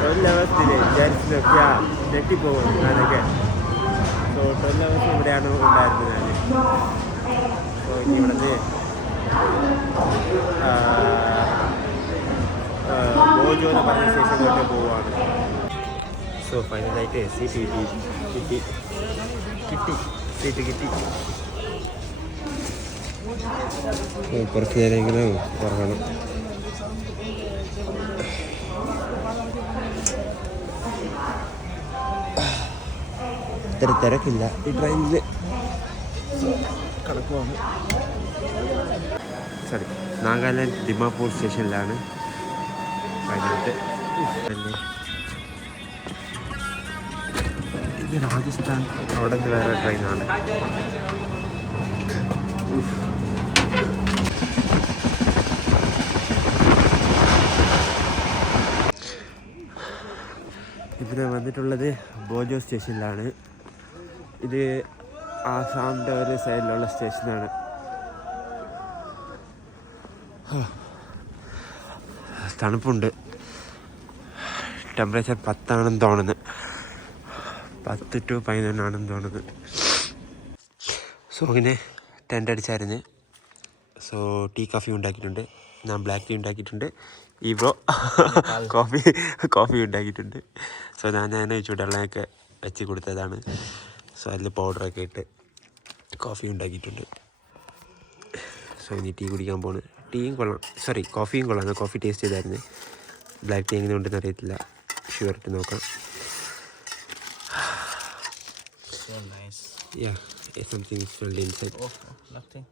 തൊഴിലവസ്ഥയിൽ വിചാരിച്ചതൊക്കെ ഞെട്ടിപ്പോകും അതൊക്കെ. സോ തൊഴിലവസ്ഥ ഇവിടെയാണ് ഉണ്ടായിരുന്നത് ഞാൻ. സോ ഇനി ഇവിടുന്ന് മോജോ എന്ന് പറഞ്ഞ സ്റ്റേഷനിലോട്ട് പോവുകയാണ്. സോ ഫൈനലായിട്ട് സീറ്റ് കിട്ടി. കുറച്ച് നേരമെങ്കിലും ഉറങ്ങണം. ഇത്ര തിരക്കില്ല ഈ ട്രെയിനിൽ. കണക്കുമാണ്. സോറി, നാഗാലാൻഡ് ദിമാപൂർ സ്റ്റേഷനിലാണ് വൈകിട്ട്. ഇത് രാജസ്ഥാൻ, അവിടെ നിന്ന് വേറെ ട്രെയിനാണ്. ഇവിടെ വന്നിട്ടുള്ളത് ബോജോ സ്റ്റേഷനിലാണ്. ഇത് ആസാമിൻ്റെ ഒരു സൈഡിലുള്ള സ്റ്റേഷനാണ്. തണുപ്പുണ്ട്. ടെമ്പറേച്ചർ 10 തോന്നുന്നത്. 10 to 11 തോന്നുന്നത്. സോ ഇങ്ങനെ ടെൻ്റ് അടിച്ചായിരുന്നു. സോ ടീ കാഫി ഉണ്ടാക്കിയിട്ടുണ്ട്. ഞാൻ ബ്ലാക്ക് ടീ ഉണ്ടാക്കിയിട്ടുണ്ട്. ഈ ബ്രോ കോഫി ഉണ്ടാക്കിയിട്ടുണ്ട്. സോ ഞാൻ ചൂടുവെള്ളമൊക്കെ വെച്ച് കൊടുത്തതാണ്. സോ അതിൽ പൗഡറൊക്കെ ഇട്ട് കോഫി ഉണ്ടാക്കിയിട്ടുണ്ട്. സോ ഇനി ടീ കുടിക്കാൻ പോണ്. ടീയും കൊള്ളാം, സോറി കോഫിയും കൊള്ളാം. ഞാൻ കോഫി ടേസ്റ്റ് ചെയ്തായിരുന്നു. ബ്ലാക്ക് ടീ എങ്ങനെ ഉണ്ടെന്ന് അറിയത്തില്ല. ഷുവർ ഇട്ട് നോക്കാം. So nice. Yeah, something is filled inside. Oh, nothing.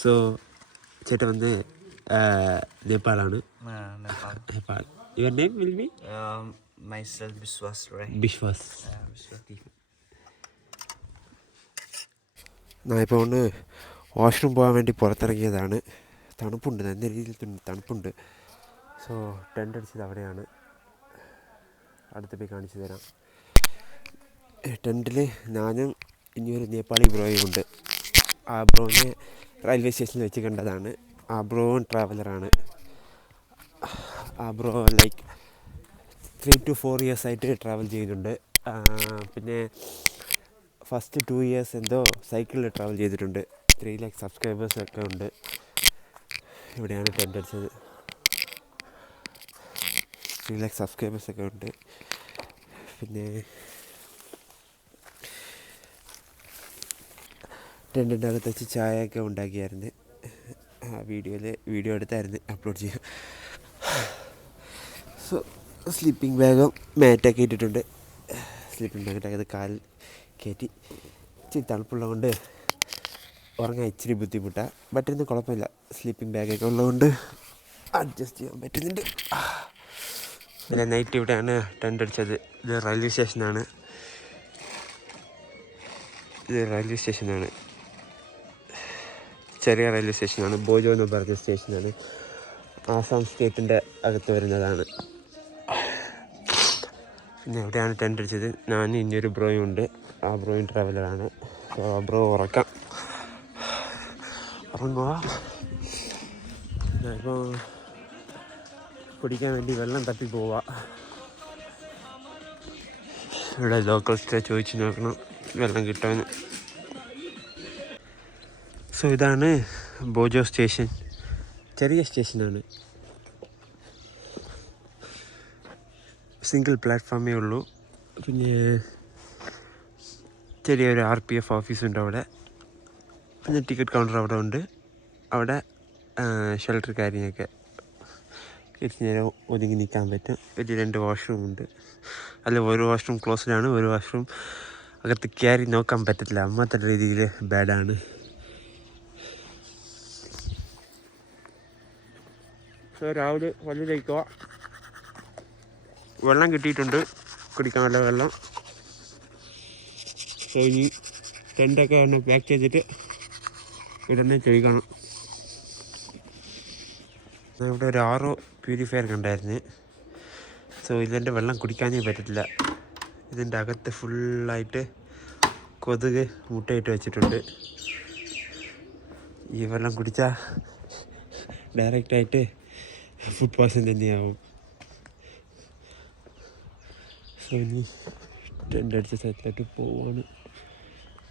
So ചേട്ടൻ വന്ന് നേപ്പാളാണ്. Nepal. Your name will be? Myself Biswas, right? Biswas. Biswas. ഞാൻ ഇപ്പോൾ ഒന്ന് വാഷ്റൂം പോകാൻ വേണ്ടി പുറത്തിറങ്ങിയതാണ്. തണുപ്പുണ്ട്, നല്ല രീതിയിൽ തണുപ്പുണ്ട്. സോ ടെൻ്റ് അടിച്ചത് അവിടെയാണ്. അടുത്ത് പോയി കാണിച്ചു തരാം. ടെൻറ്റിൽ ഞാനും ഇനിയൊരു നേപ്പാളി ബ്രോയും ഉണ്ട്. ആ ബ്രോനെ റെയിൽവേ സ്റ്റേഷനിൽ വെച്ച് കണ്ടതാണ്. ആ ബ്രോയും ട്രാവലറാണ്. ആ ബ്രോ ലൈക്ക് 3 to 4 years ആയിട്ട് ട്രാവൽ ചെയ്യുന്നുണ്ട്. പിന്നെ ഫസ്റ്റ് 2 years എന്തോ സൈക്കിളിൽ ട്രാവൽ ചെയ്തിട്ടുണ്ട്. 3 lakh സബ്സ്ക്രൈബേഴ്സൊക്കെ ഉണ്ട്. ഇവിടെയാണ് ടെൻ്റ് അടിച്ചത്. 3 lakh സബ്സ്ക്രൈബേഴ്സൊക്കെ ഉണ്ട്. പിന്നെ ടെൻറ്റിൻ്റെ അകത്ത് വെച്ച് ചായയൊക്കെ ഉണ്ടാക്കിയായിരുന്നു. വീഡിയോ എടുത്തായിരുന്നു, അപ്ലോഡ് ചെയ്യാം. സോ സ്ലീപ്പിംഗ് ബാഗും മാറ്റൊക്കെ ഇട്ടിട്ടുണ്ട്. സ്ലീപ്പിംഗ് ബാഗിൻ്റെ അത് കാൽ കയറ്റി. ഇച്ചിരി തണുപ്പുള്ളത് കൊണ്ട് ഉറങ്ങാൻ ഇച്ചിരി ബുദ്ധിമുട്ടാണ്. ബട്ട് ഇന്ന് കുഴപ്പമില്ല. സ്ലീപ്പിംഗ് ബാഗൊക്കെ ഉള്ളതുകൊണ്ട് അഡ്ജസ്റ്റ് ചെയ്യാൻ പറ്റുന്നുണ്ട്. പിന്നെ നൈറ്റ് ഇവിടെയാണ് ടെൻ്റ് അടിച്ചത്. ഇത് റെയിൽവേ സ്റ്റേഷനാണ്. ചെറിയ റെയിൽവേ സ്റ്റേഷനാണ്. ബോജോ എന്ന് പറഞ്ഞ സ്റ്റേഷനാണ്. ആസാം സ്റ്റേറ്റിൻ്റെ അകത്ത് വരുന്നതാണ്. പിന്നെ എവിടെയാണ് ടെൻ്റ് അടിച്ചത്. ഞാൻ ഇനിയൊരു ബ്രോയും ഉണ്ട്. ആ ബ്രോയും ട്രാവലറാണ്. സോ ആ ബ്രോ ഉറങ്ങുക. ഇപ്പോൾ കുടിക്കാൻ വേണ്ടി വെള്ളം തപ്പി പോവുക. ഇവിടെ ലോക്കൽസിനെ ചോദിച്ച് നോക്കണം വെള്ളം കിട്ടുമെന്ന്. സോ ഇതാണ് ബോജോ സ്റ്റേഷൻ. ചെറിയ സ്റ്റേഷനാണ്. സിംഗിൾ പ്ലാറ്റ്ഫോമേ ഉള്ളൂ. പിന്നെ ചെറിയൊരു RPF ഓഫീസുണ്ട് അവിടെ. പിന്നെ ടിക്കറ്റ് കൗണ്ടർ അവിടെ ഉണ്ട്. അവിടെ ഷെൽട്ടർ കാര്യങ്ങളൊക്കെ കുറച്ച് നേരം ഒതുങ്ങി നിൽക്കാൻ പറ്റും. ഒരു 2 വാഷ്റൂമുണ്ട്. അല്ല, ഒരു വാഷ്റൂം ക്ലോസ്ഡാണ്, ഒരു വാഷ്റൂം അകത്ത് കയറി നോക്കാൻ പറ്റത്തില്ല. അമ്മത്തെ രീതിയിൽ ബാഡാണ്. സോ രാവിലെ പല്ല് തേക്കുക. വെള്ളം കിട്ടിയിട്ടുണ്ട്, കുടിക്കാനുള്ള വെള്ളം. സോ ഇനി ടെൻ്റൊക്കെ ഒന്ന് പാക്ക് ചെയ്തിട്ട് ഉടനെ കഴിക്കണം. ഇവിടെ ഒരു RO പ്യൂരിഫയർ കണ്ടായിരുന്നു. സോ ഇതിൻ്റെ വെള്ളം കുടിക്കാനേ പറ്റത്തില്ല. ഇതിൻ്റെ അകത്ത് ഫുള്ളായിട്ട് കൊതുക് മുട്ടയിട്ട് വെച്ചിട്ടുണ്ട്. ഈ വെള്ളം കുടിച്ചാൽ ഡയറക്റ്റായിട്ട് ഫുഡ് പോയ്സൺ തന്നെയാവും. സോ ഇനി ടെൻ്റ് അടിച്ച സ്ഥലത്തോട്ട് പോവാണ്.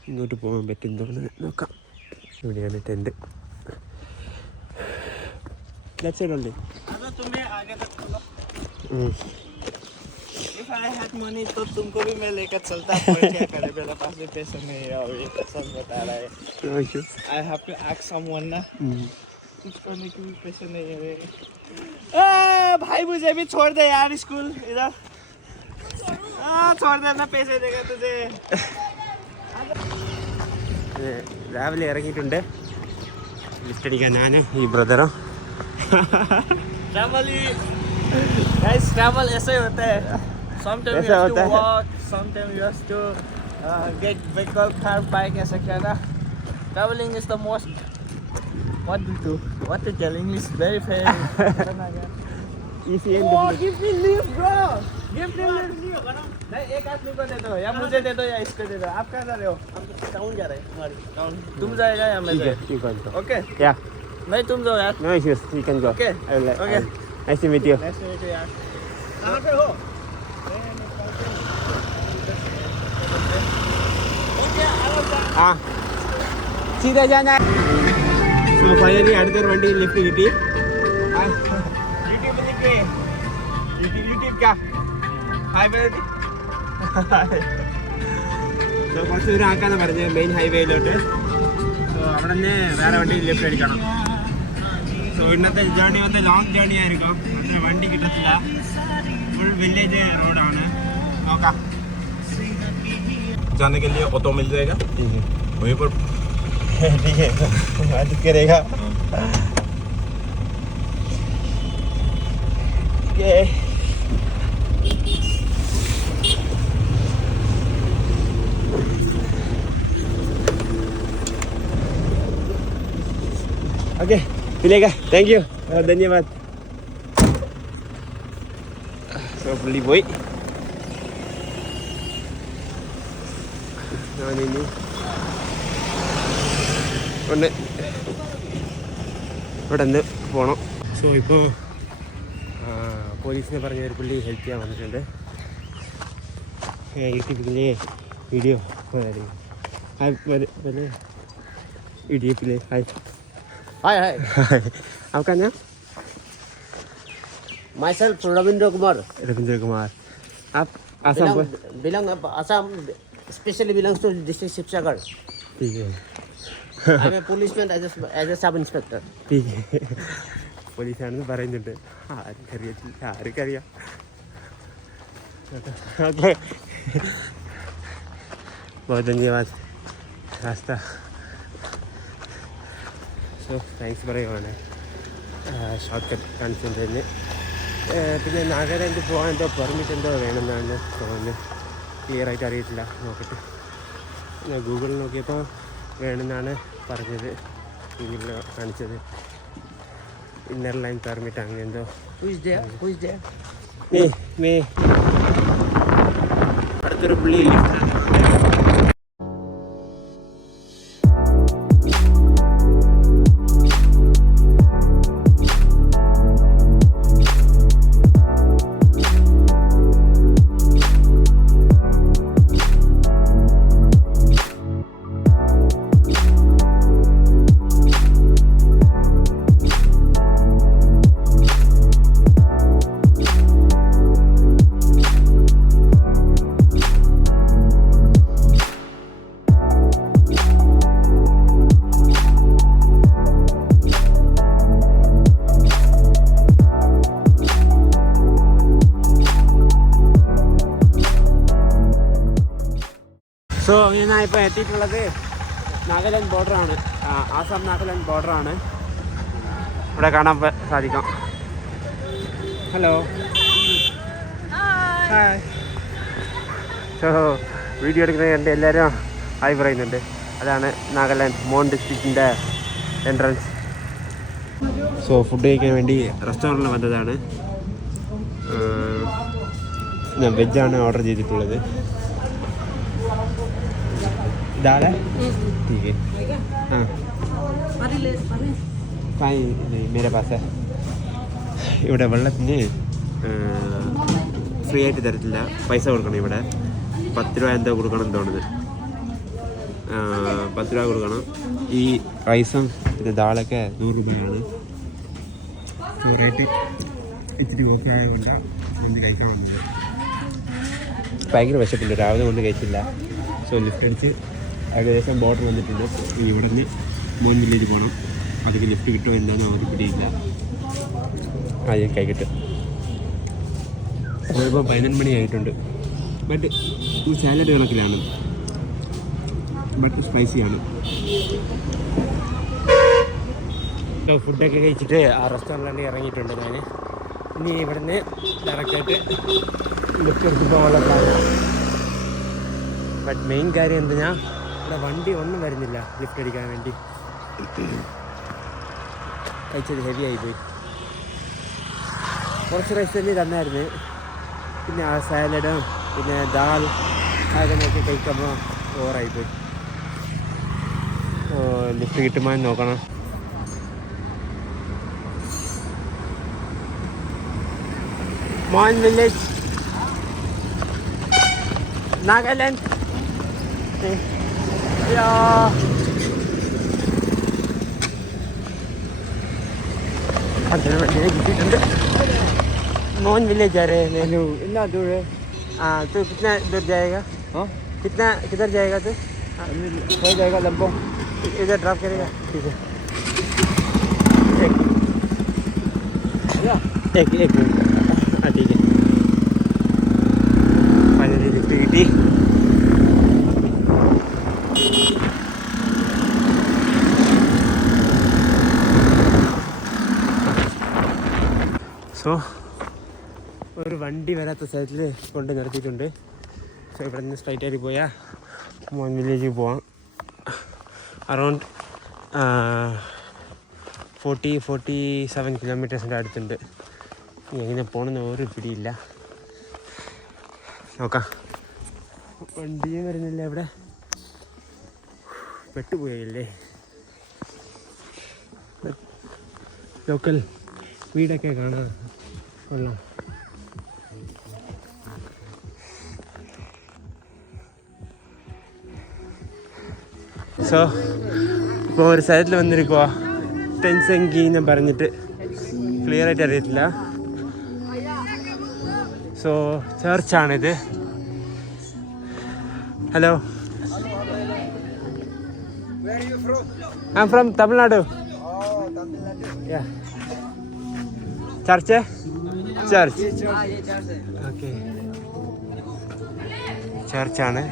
ഇങ്ങോട്ട് പോകാൻ പറ്റുന്നതാണ് നോക്കാം. ഇവിടെയാണ് ടെൻ്റ്. ലെഫ്റ്റ് സൈഡ് ഉണ്ട്. If I had money तो तुमको भी मैं लेकर चलता, पर क्या करे, मेरे पास भी पैसे नहीं है अभी, सच बता रहा है. I have to ask someone ना, कुछ करने के भी पैसे नहीं है मेरे. भाई मुझे भी छोड़ दे यार स्कूल इधर. छोड़ देना, पैसे देगा तुझे. രാവിലെ ഇറങ്ങിയിട്ടുണ്ട്. ലിഫ്റ്റ് അടിക്കാൻ ഞാനും ഈ ബ്രദറും. Travel ऐसे ही होता है. Sometimes you have to walk, sometimes you have to get vehicle, car, bike, ऐसा क्या ना. Traveling is the most. What to do? What to tell? English very fair. Easy and Oh, give me leave, bro. Give me leave. नहीं, एक आदमी को दे दो, या मुझे दे दो या इसको दे दो. आप कहाँ जा रहे हो? हम तो टाउन जा रहे हैं. हमारी टाउन. तुम जाएगा या मैं जाए? Okay. Yeah. नहीं तुम जाओ यार. No issues. You can go. Okay. Okay. Nice to meet you. Nice to meet you यार. कहाँ पे हो? हाँ सीधा जाना. സോ ഫൈനലി അടുത്തൊരു വണ്ടി ലിഫ്റ്റ് കിട്ടി. യൂട്യൂബ് क्या? हाय बेटी. സോ കുറച്ച് ദൂരം ആക്കാന്ന് പറഞ്ഞ് മെയിൻ ഹൈവേയിലോട്ട്. സോ അവിടെ നിന്ന് വേറെ വണ്ടി ലിഫ്റ്റ് അടിക്കണം. സോ ഇന്നത്തെ ജേർണി വന്ന് ലോങ് ജേർണി ആയിരിക്കും. പക്ഷേ വണ്ടി കിട്ടത്തില്ല. ഫുൾ വില്ലേജ് റോഡാണ്. നോക്കാം. जाने के लिए ऑटो मिल जाएगा वहीं पर. ठीक है आज करेगा. ये ओके मिलेगा. Thank you. धन्यवाद. सो പുള്ളി പോയി. ഞാനിനി ഇവിടെ നിന്ന് പോകണം. സോ ഇപ്പോൾ പോലീസിനെ പറഞ്ഞ ഒരു പുള്ളി ഹെൽപ്പ് ചെയ്യാൻ വന്നിട്ടുണ്ട്. യൂട്യൂബിലെ വീഡിയോ ഹായ് യൂട്യൂബിലെ ഹായ് Hi, hi. आपका नाम? Myself Ravindra Kumar. Ravindra Kumar. आप आसाम को? Belong Assam, especially belongs to district Shivsagar. ठीक है. I'm a policeman as a sub inspector. ठीक है. പോലീസാണെന്ന് പറയുന്നുണ്ട്. ആർക്കറിയാം. ഓക്കെ बहुत धन्यवाद. रास्ता സോ താങ്ക്സ് പറയുവാണ് ഷോർട്ട് കട്ട് കാണിച്ചതിന്. പിന്നെ നാഗാലാൻഡ് പോകാൻ എന്തോ പെർമിറ്റ് എന്തോ വേണമെന്നാണ് തോന്നുന്നത്. ക്ലിയറായിട്ട് അറിയത്തില്ല. നോക്കട്ടെ. ഞാൻ ഗൂഗിളിൽ നോക്കിയപ്പോൾ വേണമെന്നാണ് പറഞ്ഞത്. ഗൂഗിളിൽ കാണിച്ചത് ഇന്നർ ലൈൻ പെർമിറ്റ് അങ്ങനെ എന്തോ. Who is there? Who is there? May അടുത്തൊരു പുള്ളി ലിഫ്റ്റ്. സോ ഞാൻ ഇപ്പോൾ എത്തിയിട്ടുള്ളത് നാഗാലാൻഡ് ബോർഡറാണ്. ആസാം നാഗാലാൻഡ് ബോർഡറാണ്. ഇവിടെ കാണാൻ സാധിക്കാം. Hello hi. സോ വീഡിയോ എടുക്കുന്നത് എൻ്റെ എല്ലാവരും ഹായ് പറയുന്നുണ്ട്. അതാണ് നാഗാലാൻഡ് മോൺ ഡിസ്ട്രിക്റ്റിൻ്റെ എൻട്രൻസ്. സോ ഫുഡ് കഴിക്കാൻ വേണ്ടി റെസ്റ്റോറൻറ്റിൽ വന്നതാണ്. ഞാൻ വെജാണ് ഓർഡർ ചെയ്തിട്ടുള്ളത്. दाल है ठीक है हाँ कहीं नहीं मेरे पास है ഇവിടെ വെള്ളത്തിന് ഫ്രീ ആയിട്ട് തരത്തില്ല പൈസ കൊടുക്കണം ഇവിടെ 10 രൂപ എന്തോ കൊടുക്കണം തോന്നുന്നത് 10 രൂപ കൊടുക്കണം ഈ റൈസും പിന്നെ ദാളൊക്കെ 100 രൂപയാണ് റേറ്റ് ഇച്ചിരി ഓക്കെ ആയതുകൊണ്ടാണ് എന്ത് കഴിക്കാൻ വന്നത് ഭയങ്കര വിശപ്പുണ്ട് രാവിലെ കൊണ്ട് കഴിച്ചില്ല സോ ലിഫ്റ്റ് അടിച്ച് ഏകദേശം ബോർഡർ വന്നിട്ടുണ്ട് ഇവിടെ നിന്ന് മോൻ വില്ലേജ് പോകണം അതൊക്കെ ലിഫ്റ്റ് കിട്ടുമോ എന്താണെന്ന് അവർ പിടിയില്ല ആദ്യം കഴിക്കട്ടെ ഇപ്പോൾ 11 മണിയായിട്ടുണ്ട് ബട്ട് ഈ സാലഡ് കണക്കിലാണ് ബട്ട് സ്പൈസിയാണ് ഫുഡൊക്കെ കഴിച്ചിട്ട് ആ റെസ്റ്റോറൻറ്റിൽ ഇറങ്ങിയിട്ടുണ്ട് ഞാൻ ഇനി ഇവിടുന്ന് ഡയറക്റ്റായിട്ട് ലിഫ്റ്റ് എടുത്ത് പോകാനുള്ള പ്ലാനാണ് ബട്ട് മെയിൻ കാര്യം എന്താ ഇവിടെ വണ്ടി ഒന്നും വരുന്നില്ല ലിഫ്റ്റ് അടിക്കാൻ വേണ്ടി കഴിച്ചത് ഹെവി ആയിപ്പോയി കുറച്ച് റൈസ് തന്നെ തന്നായിരുന്നു പിന്നെ ആ സാലഡും പിന്നെ ദാൽ അങ്ങനെയൊക്കെ കഴിക്കുമ്പോൾ ഓവറായിപ്പോയി ലിഫ്റ്റ് കിട്ടുമോ എന്ന് നോക്കണം മോൻ വില്ലേജ് നാഗാലാൻഡ് അതിന് വേണ്ടി കിട്ടിയിട്ടുണ്ട് मोहन विलेज जा रहे हैं हेलो इतना दूर है हाँ तो कितना दूर जाएगा हाँ किधर जाएगा तो हो जाएगा लंबो इधर ड्रॉप करेगा ठीक है एक मिनट हाँ ठीक है फाइनली लिफ्ट किटी सो ഒരു വണ്ടി വരാത്ത സ്ഥലത്തിൽ കൊണ്ട് നിർത്തിയിട്ടുണ്ട് സോ ഇവിടെ നിന്ന് സ്ട്രൈറ്റ് ആയിട്ട് പോയാൽ മോൻ വില്ലേജിൽ പോവാം അറൗണ്ട് 47 കിലോമീറ്റേഴ്സിൻ്റെ അടുത്തുണ്ട് എങ്ങനെ പോകണമെന്ന് ഒരു പിടിയില്ല നോക്കാം വണ്ടിയും വരുന്നില്ല ഇവിടെ പെട്ടുപോയല്ലേ ലോക്കൽ വീടൊക്കെ കാണാം കൊള്ളാം സോ ഇപ്പോൾ ഒരു സ്ഥലത്തിൽ വന്നിരിക്കുക ടെൻസെങ്കി എന്ന് പറഞ്ഞിട്ട് ക്ലിയർ ആയിട്ട് അറിയത്തില്ല സോ ചർച്ചാണിത് hello I am from Tamil Nadu church church okay ചർച്ചാണ്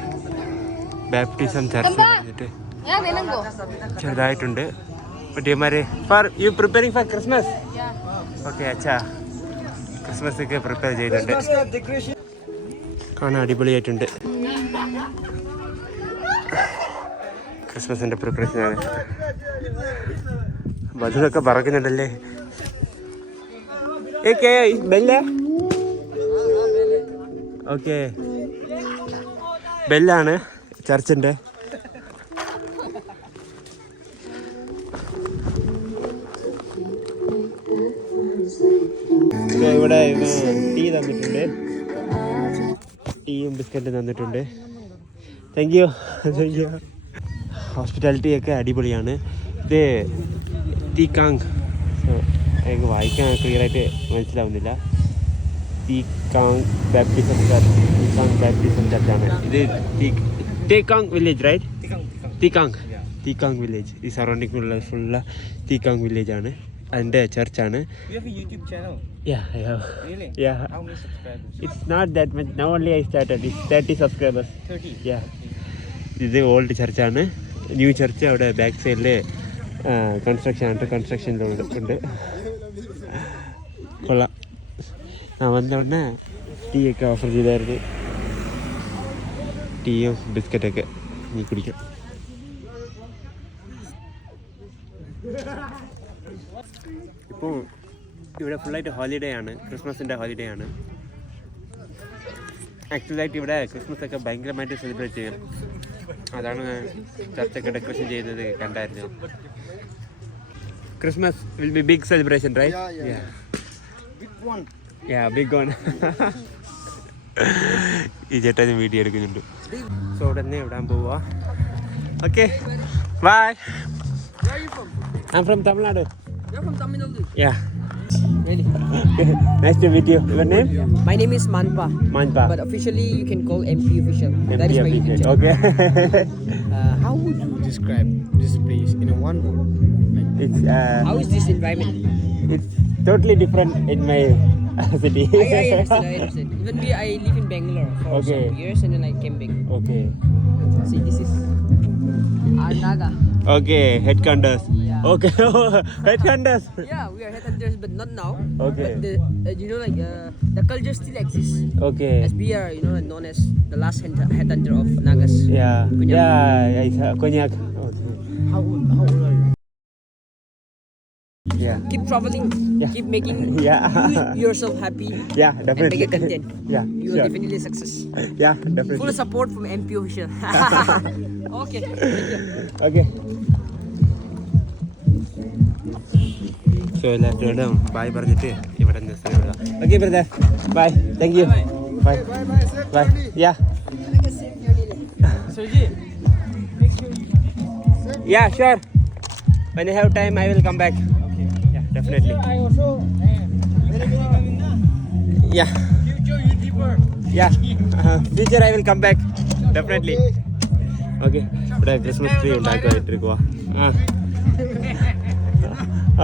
ബാപ്റ്റിസം ചർച്ച് പറഞ്ഞിട്ട് ചെറുതായിട്ടുണ്ട് are you preparing for Christmas okay അച്ഛാ ക്രിസ്മസ് ഒക്കെ പ്രിപ്പയർ ചെയ്തിട്ടുണ്ട് കാണാൻ അടിപൊളിയായിട്ടുണ്ട് ക്രിസ്മസിൻ്റെ പ്രിപ്പറേഷനാണ് ബലൂണൊക്കെ പറക്കുന്നുണ്ടല്ലേ ബെല്ല ഓക്കെ ബെല്ലാണ് ചർച്ചിൻ്റെ ഇവിടെ ടീ തന്നിട്ടുണ്ട് ടീയും ബിസ്ക്കറ്റും തന്നിട്ടുണ്ട് താങ്ക് യു ഹോസ്പിറ്റാലിറ്റി ഒക്കെ അടിപൊളിയാണ് ഇത് തീക്കാങ് എനിക്ക് വായിക്കാൻ ക്ലിയറായിട്ട് മനസ്സിലാവുന്നില്ല തീക്കാങ് ബാപ്റ്റിസം ചർച്ചാണ് ഇത് ടേക്കാങ് വില്ലേജ് റൈറ്റ് തീക്കാങ് വില്ലേജ് ഈ സറൗണ്ടിങ്ങിലുള്ള ഫുള്ള തീക്കാങ് വില്ലേജാണ് അതിൻ്റെ ചർച്ചാണ്. You have a YouTube channel? Yeah, I have. Really? Yeah. How many subscribers? It's not that much. Now only I started. It's 30 subscribers. 30? Yeah. ഇത് ഓൾഡ് ചർച്ചാണ്. ന്യൂ ചർച്ച് അവിടെ back സൈഡിൽ കൺസ്ട്രക്ഷനിലുണ്ട്. കൊള്ളാം. വന്ന ഉടനെ tea ഒക്കെ offer ചെയ്തായിരുന്നു. ടീയും ബിസ്ക്കറ്റൊക്കെ നീ കുടിക്കാം. ഇപ്പോൾ ഇവിടെ ഫുള്ളായിട്ട് ഹോളിഡേ ആണ്, ക്രിസ്മസിൻ്റെ ഹോളിഡേ ആണ്. ആക്ച്വലായിട്ട് ഇവിടെ ക്രിസ്മസ് ഒക്കെ ഭയങ്കരമായിട്ട് സെലിബ്രേറ്റ് ചെയ്യും. അതാണ് ചർച്ചൊക്കെ ഡെക്കറേഷൻ ചെയ്തത് കണ്ടായിരുന്നു. Christmas will be big celebration right? Big one. ഈ ചേട്ടൻ വീഡിയോ എടുക്കുന്നുണ്ട്. സോ ഉടനെ വിടാൻ പോവാ. Okay bye. I'm from Tamil Nadu. You're from Tamil Nadu? Yeah. Really? Nice to meet you. Your name? My name is Manpa. Manpa. But officially you can call MP official. That is my YouTube channel. Okay. How would you describe this place in a one word? It's How is this environment? it's totally different in my city. I understand. Even me, I live in Bangalore for Okay. some years and then I came back. Okay. See, this is our Naga. Okay. Head counters. Yeah. Okay. Head counters. Yeah, we are headhunters, but not now. Okay. But the culture still exists. Okay. As we are, known as the last headhunter of Nagas. Yeah. Konyak. Yeah. It's Konyak. How old are you? Yeah. Keep traveling. Yeah. Keep making Yeah. yourself happy. Yeah. And Definitely. make a content. Yeah. You will Sure. definitely success. Yeah. Definitely. Full support from MP official. Okay. Thank you. Okay. So എല്ലാവരോടും bye പറഞ്ഞിട്ട് ഇവിടെ നിന്ന് സ്ഥലം വിടാം. Okay brother bye. Thank you. Bye bye. Yeah yeah sure. When I have time I will come back. Okay. Yeah, definitely. Yeah. Future YouTuber. Yeah. Future I will come back. Definitely. Okay. ഇവിടെ Christmas tree ഉണ്ടാക്കിയിട്ടിരിക്കുക.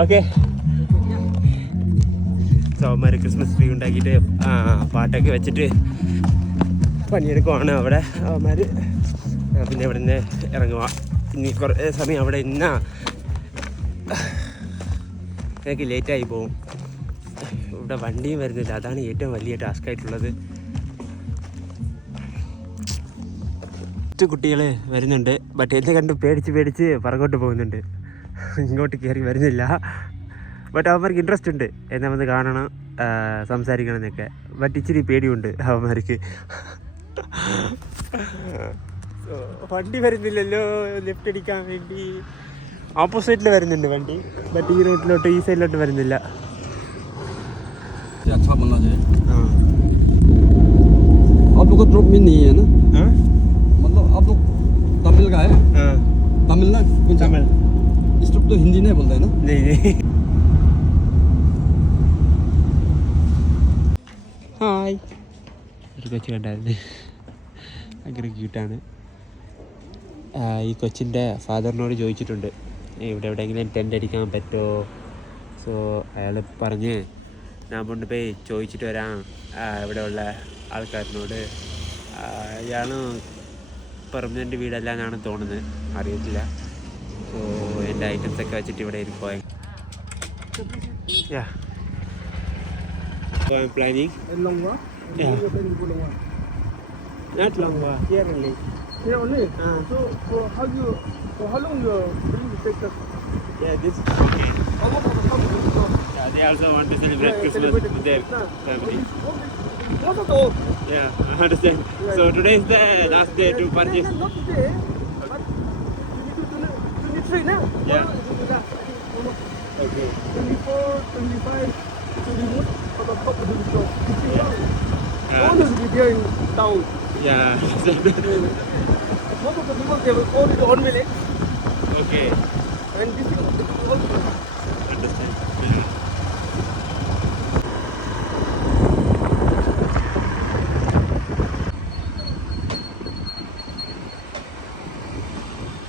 Okay. So അവന്മാർ Christmas tree ഉണ്ടാക്കിയിട്ട് പാട്ടൊക്കെ വെച്ചിട്ട് പണിയെടുക്കുവാണ് അവിടെ അവന്മാർ. പിന്നെ ഇവിടെ നിന്ന് ഇറങ്ങുക. ഇനി കുറേ സമയം അവിടെ ഇന്നാ എനിക്ക് ലേറ്റായി പോവും. ഇവിടെ വണ്ടിയും വരുന്നില്ല. അതാണ് ഏറ്റവും വലിയ ടാസ്ക് ആയിട്ടുള്ളത്. കുട്ടികൾ വരുന്നുണ്ട്. ബട്ട് എന്നെ കണ്ട് പേടിച്ച് പുറകോട്ട് പോകുന്നുണ്ട്. ഇങ്ങോട്ട് കയറി വരുന്നില്ല. ബട്ട് അവന്മാർക്ക് ഇൻട്രസ്റ്റ് ഉണ്ട് എന്നെ വന്ന് കാണണം, സംസാരിക്കണം എന്നൊക്കെ. ബട്ട് ഇച്ചിരി പേടിയുണ്ട് അവന്മാർക്ക്. വണ്ടി വരുന്നില്ലല്ലോ ലെഫ്റ്റ് അടിക്കാൻ വേണ്ടി. ഓപ്പോസിറ്റിൽ വരുന്നുണ്ട് വണ്ടി. ബട്ട് ഈ റോട്ടിലോട്ട് ഈ സൈഡിലോട്ട് വരുന്നില്ല. अच्छा बनना चाहिए. आप लोग का ड्रॉप में नहीं है ना? मतलब आप लोग तमिल का है? तमिल ना? तमिल. इस ट्रिप तो हिंदी नहीं बोलते है ना? नहीं. ഹായ്. ഒരു കൊച്ചു കണ്ടായിരുന്നു, ഭയങ്കര ക്യൂട്ടാണ്. ഈ കൊച്ചിൻ്റെ ഫാദറിനോട് ചോദിച്ചിട്ടുണ്ട് ഇവിടെ എവിടെയെങ്കിലും ടെൻ്റ് അടിക്കാൻ പറ്റുമോ. സോ അയാൾ പറഞ്ഞ് ഞാൻ കൊണ്ടുപോയി ചോദിച്ചിട്ട് വരാം ഇവിടെയുള്ള ആൾക്കാരിനോട്. അയാൾ പെർമനൻറ്റ് വീടല്ല എന്നാണ് തോന്നുന്നത്, അറിയത്തില്ല. സോ എൻ്റെ ഐറ്റംസൊക്കെ വെച്ചിട്ട് ഇവിടെ ഇരിക്കുവായി. So I'm planning. In Longwa? Yeah. You're planning to go Longwa? Not Longwa, here only. Here only? So how long you bring to take the... Yeah, this. How much of the time will you go? Yeah, they also want to celebrate Yeah, Christmas celebrate with their Christmas. family. What of the old? Yeah, I understand. So today is the last day to purchase. Not today, but you need to 23 now. Yeah. Yeah. Okay. 24, 25, to remove for the top of the show. Yeah. All will be there in town. Yeah. Most of the people, they will only the 1 minute. Okay. And this is also... Understand.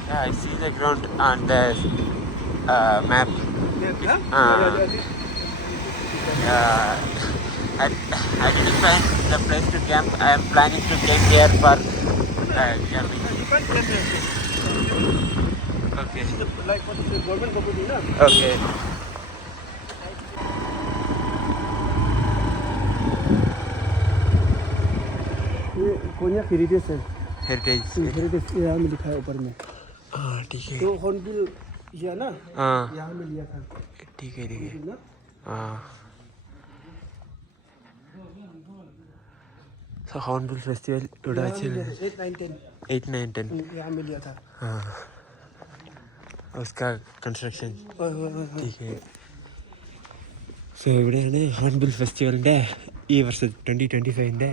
Yeah, I see the ground on the map. I didn't find the place to camp. I am planning to camp here for camping. Okay. Like what is the government property, na? Okay. ये कोनिया heritage है. Heritage. Heritage यहाँ में लिखा है ऊपर में. हाँ ठीक है. तो हॉर्नबिल ये ना हाँ यहाँ में लिया था. ठीक है ठीक है. ना? हाँ. सो हॉर्नबिल फेस्टिवल ഇവിടെ വെച്ച് 8, 9, 10 यहाँ में लिया था। हाँ उसका कंस्ट्रक्शन ठीक है. സോ ഇവിടെയാണ് ഹോൺബിൽ ഫെസ്റ്റിവലിൻ്റെ ഈ വർഷം 2025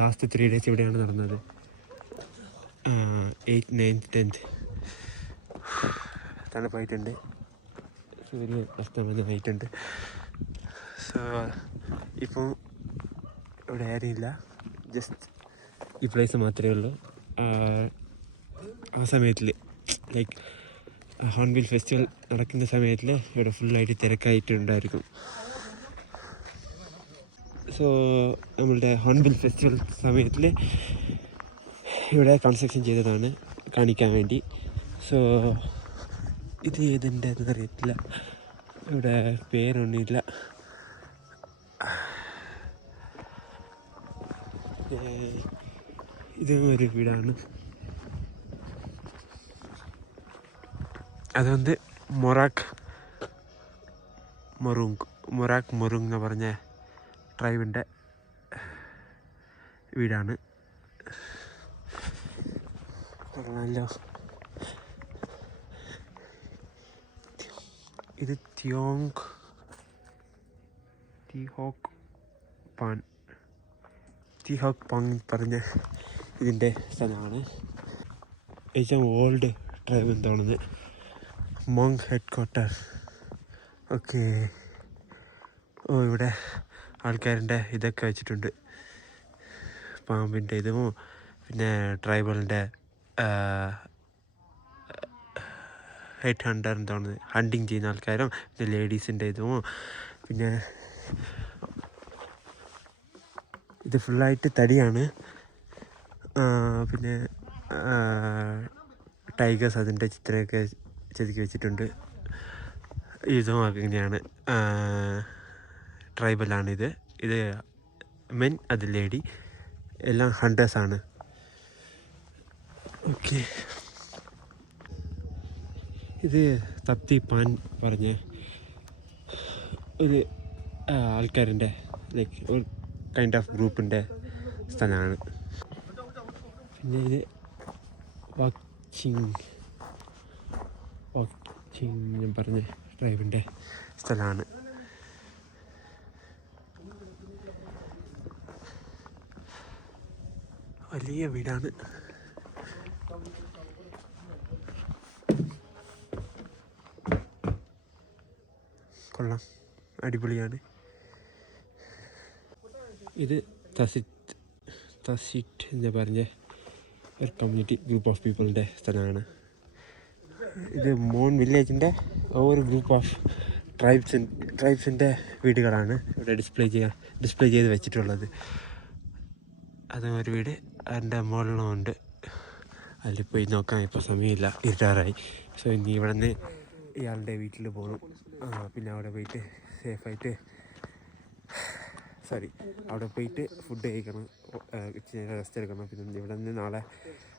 ലാസ്റ്റ് 3 days ഇവിടെയാണ് നടന്നത്. 8, 9, 10 തണുപ്പായിട്ടുണ്ട്, സൂര്യ അസ്തമനമായിട്ടുണ്ട്. സോ ഇപ്പോൾ ഇവിടെ ആരുമില്ല, ജസ്റ്റ് ഈ പ്ലേസ് മാത്രമേ ഉള്ളൂ. ആ സമയത്തിൽ ലൈക്ക് ഹോൺബിൽ ഫെസ്റ്റിവൽ നടക്കുന്ന സമയത്തിൽ ഇവിടെ ഫുള്ളായിട്ട് തിരക്കായിട്ടുണ്ടായിരിക്കും. സോ നമ്മളുടെ ഹോൺബിൽ ഫെസ്റ്റിവൽ സമയത്തിൽ ഇവിടെ കൺസ്ട്രക്ഷൻ ചെയ്തതാണ് കാണിക്കാൻ വേണ്ടി. സോ ഇത് ഏതിൻ്റെന്ന് അറിയത്തില്ല, ഇവിടെ പേരൊന്നുമില്ല. ഇതും ഒരു വീടാണ്. അത് മൊറാക്ക് മൊറുങ് എന്ന് പറഞ്ഞ ട്രൈബിൻ്റെ വീടാണ്. കൊള്ളാമല്ലോ. ഇത് തിയോങ് പാങ് പറഞ്ഞ ഇതിൻ്റെ സ്ഥലമാണ്. ഏറ്റവും ഓൾഡ് ട്രൈബ് എന്താണെന്ന് മോങ് ഹെഡ് ക്വാർട്ടർ. ഓക്കെ. ഓ ഇവിടെ ആൾക്കാരുടെ ഇതൊക്കെ വെച്ചിട്ടുണ്ട്, പാമ്പിൻ്റെ ഇതും പിന്നെ ട്രൈബലിൻ്റെ ഹെഡ് ഹണ്ടർ എന്താണ് ഹണ്ടിങ് ചെയ്യുന്ന ആൾക്കാരും പിന്നെ ലേഡീസിൻ്റെ ഇതും പിന്നെ ഇത് ഫുള്ളായിട്ട് തടിയാണ്. പിന്നെ ടൈഗേഴ്സ് അതിൻ്റെ ചിത്രമൊക്കെ ചെതുക്കി വെച്ചിട്ടുണ്ട്. ഇതും അങ്ങനെയാണ്, ട്രൈബലാണിത്. ഇത് മെൻ, അത് ലേഡി, എല്ലാം ഹണ്ടേഴ്സാണ്. ഓക്കെ. ഇത് തപ്തി പാൻ പറഞ്ഞ ഒരു ആൾക്കാരിൻ്റെ ലൈക്ക് ഒരു കൈൻഡ് ഓഫ് ഗ്രൂപ്പിൻ്റെ സ്ഥലമാണ്. പിന്നെ ഇത് വാച്ചിങ് പറഞ്ഞ ട്രൈബിൻ്റെ സ്ഥലമാണ്. വലിയ വീടാണ്. കൊള്ളാം, അടിപൊളിയാണ്. ഇത് തസിറ്റ് എന്ന് പറഞ്ഞ ഒരു കമ്മ്യൂണിറ്റി ഗ്രൂപ്പ് ഓഫ് പീപ്പിളിൻ്റെ സ്ഥലമാണ്. ഇത് മോൺ വില്ലേജിൻ്റെ ഒരു ഗ്രൂപ്പ് ഓഫ് ട്രൈബ്സിൻ്റെ വീടുകളാണ് ഇവിടെ ഡിസ്പ്ലേ ചെയ്ത് വെച്ചിട്ടുള്ളത്. അതും ഒരു വീട് അതിൻ്റെ മുകളിലുമുണ്ട്. അതിൽ പോയി നോക്കാൻ ഇപ്പോൾ സമയമില്ല, ഇരുട്ടാറായി. സോ ഇനി ഇവിടെ നിന്ന് ഇയാളുടെ വീട്ടിൽ പോകണം. പിന്നെ അവിടെ പോയിട്ട് സേഫായിട്ട് അവിടെ പോയിട്ട് ഫുഡ് കഴിക്കണം, ഇച്ചിരി നേരം റെസ്റ്റ് എടുക്കണം. പിന്നെ ഇവിടെ നിന്ന് നാളെ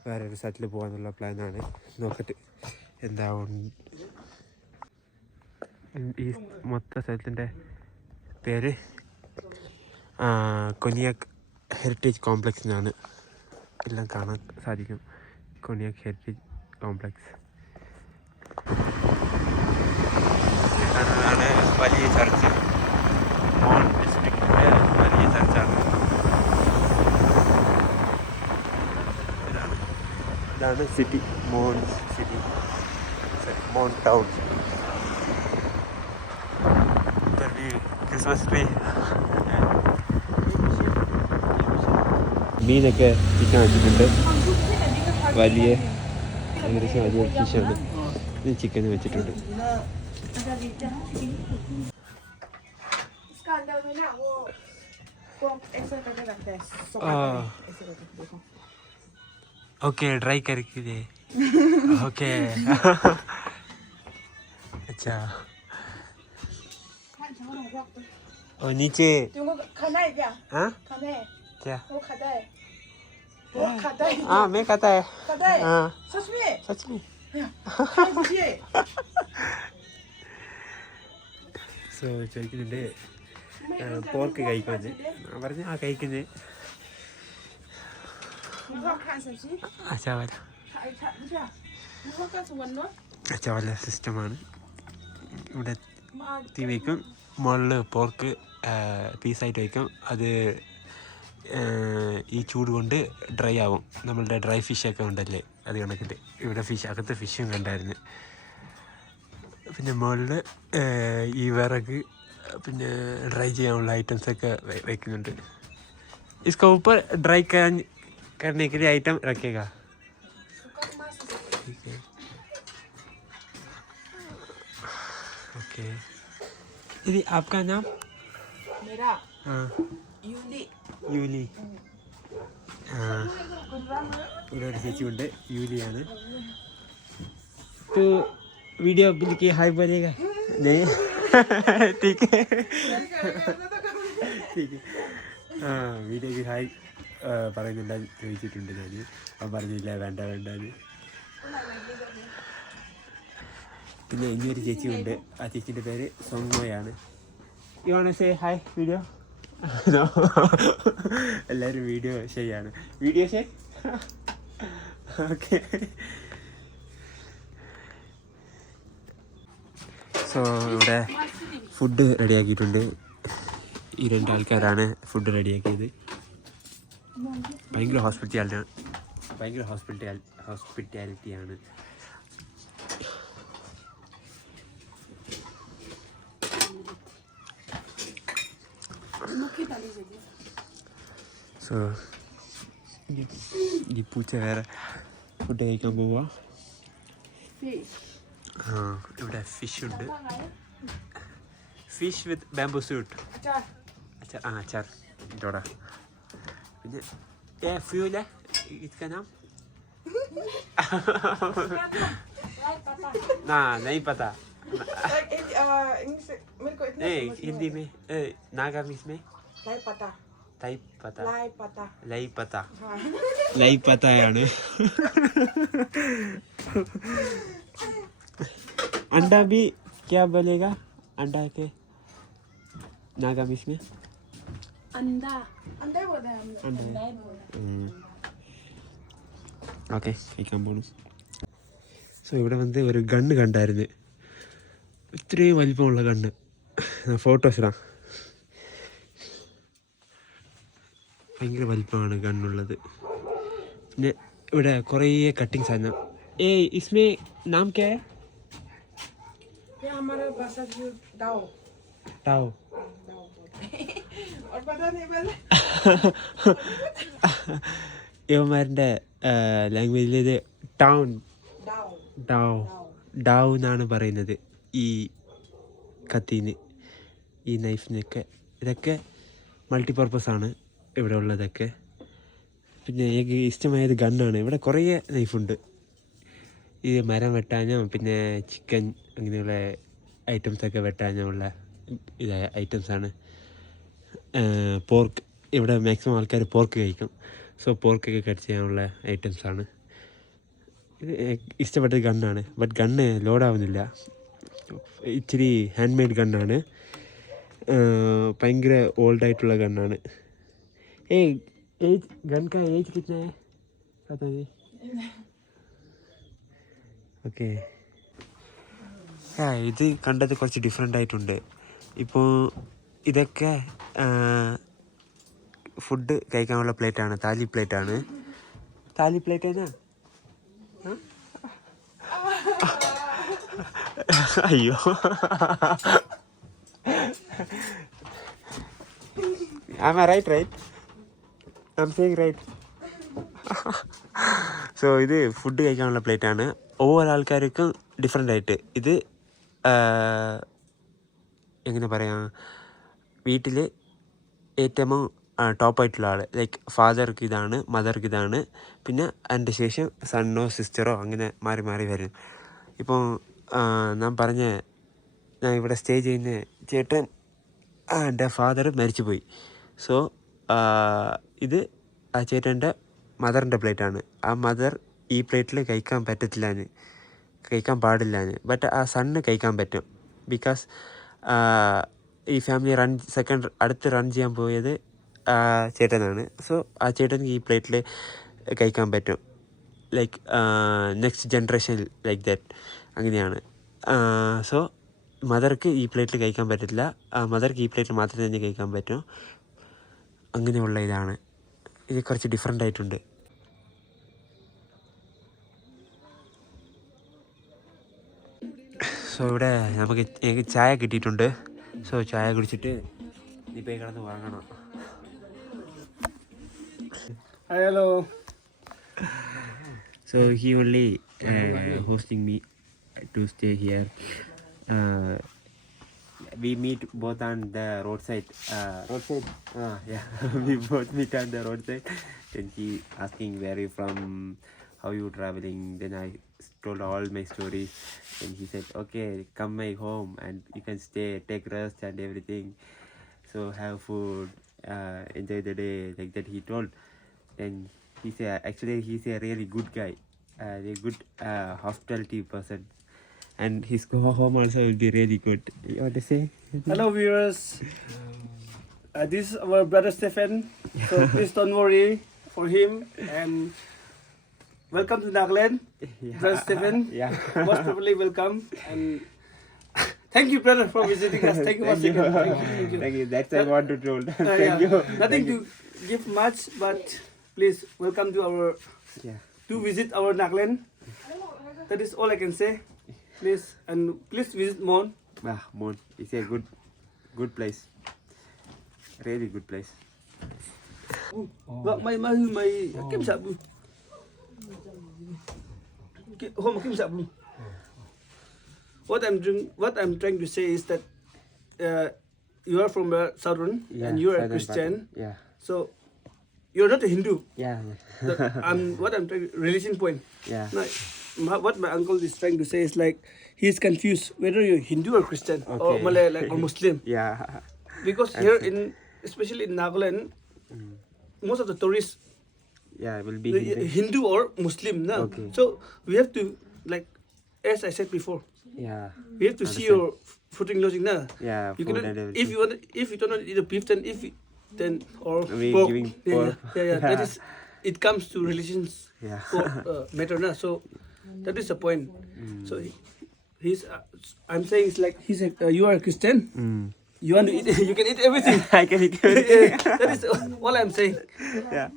വേറെ ഒരു സ്ഥലത്തിൽ പോകാനുള്ള പ്ലാനാണ്. നോക്കട്ടെ എന്താവും. ഈ മൊത്ത സ്ഥലത്തിൻ്റെ പേര് കൊനിയാക്ക് ഹെറിറ്റേജ് കോംപ്ലക്സ് എന്നാണ്. എല്ലാം കാണാൻ സാധിക്കും. കൊനിയാക്ക് ഹെറിറ്റേജ് കോംപ്ലക്സ് ആണ് വലിയ ചർച്ച്, മോൺ ഡിസ്ട്രിക്റ്റിൻ്റെ വലിയ ചർച്ചാണ്. ഇതാണ് സിറ്റി, മോൺ ടൗൺ. ക്രിസ്മസ് ട്രീ, മീനൊക്കെ ചിക്കൻ വെച്ചിട്ടുണ്ട്. വലിയ ഏകദേശം വലിയ ഫിഷാണ്. ഇത് ചിക്കൻ വെച്ചിട്ടുണ്ട്. इसका अंदर में ना वो ऐसा करके रखते हैं, ऐसे करके देखो. ओके, ड्राई करके दे. ओके. अच्छा. और नीचे तुमको खाना है क्या? हाँ खाना है? क्या? वो खाता है. वो खाता है. हाँ मैं खाता है. खाता है? हाँ सच में? सच में. खा लीजिए. സോ ചോദിക്കുന്നുണ്ട് പോർക്ക് കഴിക്കുമെന്ന്. ഞാൻ പറഞ്ഞു ആ കഴിക്കുന്നത്. ചവല ചവല സിസ്റ്റമാണ്. ഇവിടെ തീ വയ്ക്കും, മുകളിൽ പോർക്ക് പീസായിട്ട് വയ്ക്കും. അത് ഈ ചൂട് കൊണ്ട് ഡ്രൈ ആവും. നമ്മളുടെ ഡ്രൈ ഫിഷൊക്കെ ഉണ്ടല്ലേ, അത് കണക്കിട്ട് ഇവിടെ അകത്ത് ഫിഷും കണ്ടായിരുന്നു. പിന്നെ മുകളിൽ ഈ വിറക് പിന്നെ ഡ്രൈ ചെയ്യാനുള്ള ഐറ്റംസൊക്കെ വയ്ക്കുന്നുണ്ട്. इसका ऊपर ड्राई करने के लिए आइटम रखेगा. ठीक है, ओके. दीदी आपका नाम? मेरा हाँ यूली. യൂലി. ഇവിടെ ഒരു ചേച്ചിയുണ്ട്, യൂലിയാണ്. तो वीडियो के हाई बोलेगा नहीं? ठीक है ठीक है. വീഡിയോക്ക് ഹായ് പറയുന്നുണ്ടെന്ന് ചോദിച്ചിട്ടുണ്ട് ഞാൻ. അവൻ പറഞ്ഞില്ല വേണ്ട വേണ്ടെന്ന്. പിന്നെ ഇനിയൊരു ചേച്ചിയുണ്ട്, ആ ചേച്ചീൻ്റെ പേര് സോങ്മോയാണ്. You want to say hi video? എല്ലാവരും വീഡിയോ ചെയ്യാണ്. വീഡിയോ ചെയ്. ഓക്കെ. സോ ഇവിടെ ഫുഡ് റെഡിയാക്കിയിട്ടുണ്ട്. ഈ രണ്ടാൾക്കാരാണ് ഫുഡ് റെഡിയാക്കിയത്. ഭയങ്കര ഹോസ്പിറ്റാലിറ്റിയാണ്. സോ ഈ പൂച്ച വേറെ ഫുഡ് കഴിക്കാൻ പോവുക. ഇവിടെ ഫിഷ് ഉണ്ട്, ഫിഷ് വിത്ത് ബാംബൂ സൂട്ട്. അച്ചാർ ഇതോടാ. പിന്നെ ഫ്യൂല इसका नाम ना नहीं पता. हिंदी में नागामीज में लाई पताയാണ്. अंडा भी क्या बोलेगा? अंडा के नागामीज में अंडा बोलते हैं हम लोग. ഓക്കെ, കഴിക്കാൻ പോണു. സോ ഇവിടെ വന്ന് ഒരു ഗണ്ണ് കണ്ടായിരുന്നു, ഇത്രയും വലിപ്പമുള്ള ഗണ്ണ്. ഫോട്ടോസ് ഇടാം. ഭയങ്കര വലിപ്പമാണ് ഗണ്ണുള്ളത്. പിന്നെ ഇവിടെ കുറേ കട്ടിങ്സ് ആയിരുന്നു. ഇസ്മേ നാം ക്യാ ഹൈ? ये हमारा भाषा जो दाओ ടാവോ. और पता नहीं पहले ഇവന്മാരുടെ ലാംഗ്വേജിൽ ഇത് ഡാവ് എന്നാണ് പറയുന്നത് ഈ കത്തീന്, ഈ നൈഫിനൊക്കെ. ഇതൊക്കെ മൾട്ടിപർപ്പസാണ് ഇവിടെ ഉള്ളതൊക്കെ. പിന്നെ എനിക്ക് ഇഷ്ടമായത് ഗണ്ണാണ്. ഇവിടെ കുറേ നൈഫുണ്ട്. ഇത് മരം വെട്ടാനോ പിന്നെ ചിക്കൻ അങ്ങനെയുള്ള ഐറ്റംസൊക്കെ വെട്ടാനോ ഉള്ള ഐറ്റംസാണ്. പോർക്ക്, ഇവിടെ മാക്സിമം ആൾക്കാർ പോർക്ക് കഴിക്കും. സോ പോർക്കൊക്കെ കട്ട് ചെയ്യാനുള്ള ഐറ്റംസാണ്. ഇത് ഇഷ്ടപ്പെട്ട ഗണ്ണാണ്. But gun ലോഡാവുന്നില്ല. ഇച്ചിരി ഹാൻഡ് മെയ്ഡ് ഗണ്ണാണ്. ഭയങ്കര ഓൾഡായിട്ടുള്ള ഗണ്ണാണ്. ഏജ് ഗൺ കാ ഏജ് കിतना है पता नहीं. ഓക്കെ. ഇത് കണ്ടത് കുറച്ച് ഡിഫറെൻ്റ് ആയിട്ടുണ്ട്. ഇപ്പോൾ ഇതൊക്കെ ഫുഡ് കഴിക്കാനുള്ള പ്ലേറ്റാണ്, താലി പ്ലേറ്റാണ്. താലി പ്ലേറ്റ് എന്നാ? അയ്യോ, am I right? I'm saying right. So ഇത് ഫുഡ് കഴിക്കാനുള്ള പ്ലേറ്റാണ്. ഓരോ ആൾക്കാർക്കും ഡിഫറെൻ്റ് ആയിട്ട്. ഇത് എങ്ങനെ പറയാം, വീട്ടിൽ ഏറ്റവും ടോപ്പായിട്ടുള്ള ആൾ, ലൈക്ക് ഫാദർക്ക് ഇതാണ്, മദർക്ക് ഇതാണ്, പിന്നെ അതിൻ്റെ ശേഷം സണ്ണോ സിസ്റ്ററോ അങ്ങനെ മാറി മാറി വരും. ഇപ്പോൾ ഞാൻ ഇവിടെ സ്റ്റേ ചെയ്യുന്ന ചേട്ടൻ, എൻ്റെ ഫാദർ മരിച്ചുപോയി. സോ ഇത് ആ ചേട്ടൻ്റെ മദറിൻ്റെ പ്ലേറ്റാണ്. ആ മദർ ഈ പ്ലേറ്റിൽ കഴിക്കാൻ പാടില്ലാന്ന്. ബട്ട് ആ സണ്ണ് കഴിക്കാൻ പറ്റും. ബിക്കോസ് ഈ ഫാമിലി അടുത്ത് റൺ ചെയ്യാൻ പോയത് ചേട്ടനാണ്. സോ ആ ചേട്ടൻ ഈ പ്ലേറ്റിൽ കഴിക്കാൻ പറ്റും. Like next generation like that അങ്ങനെയാണ്. സോ മദർക്ക് ഈ പ്ലേറ്റിൽ കഴിക്കാൻ പറ്റില്ല, മദർക്ക് ഈ പ്ലേറ്റിൽ മാത്രമേ തന്നെ കഴിക്കാൻ പറ്റൂ. അങ്ങനെയുള്ള ഇതാണ്. ഇത് കുറച്ച് ഡിഫറെൻ്റ് ആയിട്ടുണ്ട്. സോ ഇവിടെ എനിക്ക് ചായ കിട്ടിയിട്ടുണ്ട്. സോ ചായ കുടിച്ചിട്ട് ഇപ്പം കിടന്ന് വാങ്ങണം. Hello. So he only hosting me to stay here. We meet both on the roadside. Yeah, we both meet on the roadside. Then he asking where you from, how you traveling. Then I told all my stories. And he said, okay, come my home and you can stay, take rest and everything. So have food, enjoy the day, like that he told. Then he's a really good guy, a good hospitality person, and his home also will be really good. You want to say? Hello viewers. This is our brother Stephen. So please don't worry for him and welcome to Nagaland. Brother Stephen. Yeah. Most probably welcome and thank you brother for visiting us. Thank you for Thank you. Thank you. Thank you. That's I want to told. Thank Yeah. you. Nothing to give much, but please welcome to our Yeah. to visit our Nagaland. That is all I can say. Please and please visit Mon. Mon. It's a good place. Really good place. May kim sabu. Home kim sabu. What I'm trying to say is that you are from Southern and you are a Christian. Yeah. So you're not a Hindu. Yeah. What I'm trying religion point. Yeah. Now, what my uncle is trying to say is like he's confused whether you're Hindu or Christian or Okay. Malay or Muslim. Yeah. Because here especially in Nagaland, most of the tourists Yeah. Will be Hindu or Muslim. No? Okay. So we have to like as I said before, Yeah. we have to see your footing lodging. No? Yeah. You Food cannot, and everything. if you don't want to eat a beef then or We pork. giving Yeah, pork. yeah. That is it comes to religions Yeah. for matter. No? So that is the point. So he's I'm saying it's like he's you are a Christian. You want to eat you can eat everything. I can eat everything. That is all I'm saying. Yeah.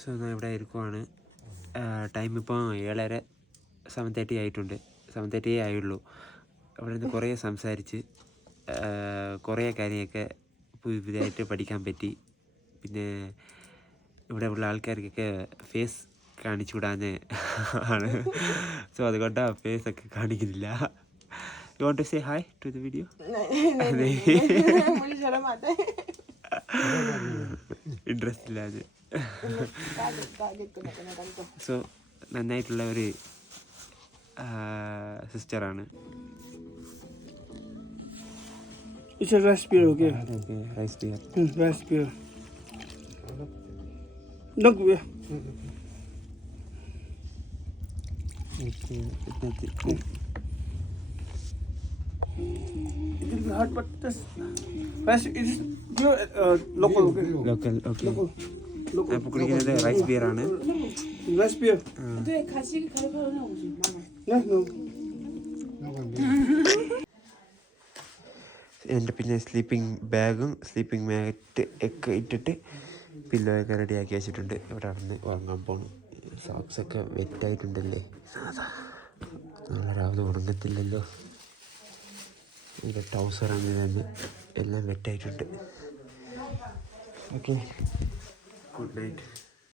So ഞാൻ ഇവിടെ ഇരിക്കുവാണ്. Time ഇപ്പോൾ 7:30 ആയിട്ടുണ്ട്. 7:30 ആയുള്ളൂ. അവിടെ നിന്ന് കുറേ സംസാരിച്ച് കുറേ കാര്യമൊക്കെ പുതിയതായിട്ട് പഠിക്കാൻ പറ്റി. പിന്നെ ഇവിടെ ഉള്ള ആൾക്കാർക്കൊക്കെ ഫേസ് കാണിച്ചു വിടാന്ന് ആണ്. സോ അതുകൊണ്ട് ആ ഫേസൊക്കെ കാണിക്കുന്നില്ല. You want to say hi to the video? मुझे शर्म आता है. ഇൻട്രസ്റ്റ് ഇല്ല അത്. tanto. സോ നന്നായിട്ടുള്ള ഒരു സിസ്റ്ററാണ്. It's a rice beer, okay? Rice beer. Rice beer. No beer. It will be hard, but this rice it is pure local, okay? Local. Okay. Local. അപ്പോൾ കുടിക്കുന്നത് റൈസ് ബിയർ ആണ്. Rice beer. 네, 가시기 가위바위보 오지. No, no. എൻ്റെ പിന്നെ sleeping ബാഗും sleeping മാറ്റ് ഒക്കെ ഇട്ടിട്ട് pillow ഒക്കെ റെഡിയാക്കി വെച്ചിട്ടുണ്ട്. ഇവിടെ നടന്ന് ഉറങ്ങാൻ പോകണം. സോക്സൊക്കെ വെറ്റായിട്ടുണ്ടല്ലേ. നല്ല രാവിലെ ഉറങ്ങത്തില്ലല്ലോ. ഇതിൻ്റെ ട്രൗസർ അങ്ങനെ തന്നെ എല്ലാം വെറ്റായിട്ടുണ്ട്. Okay, good night.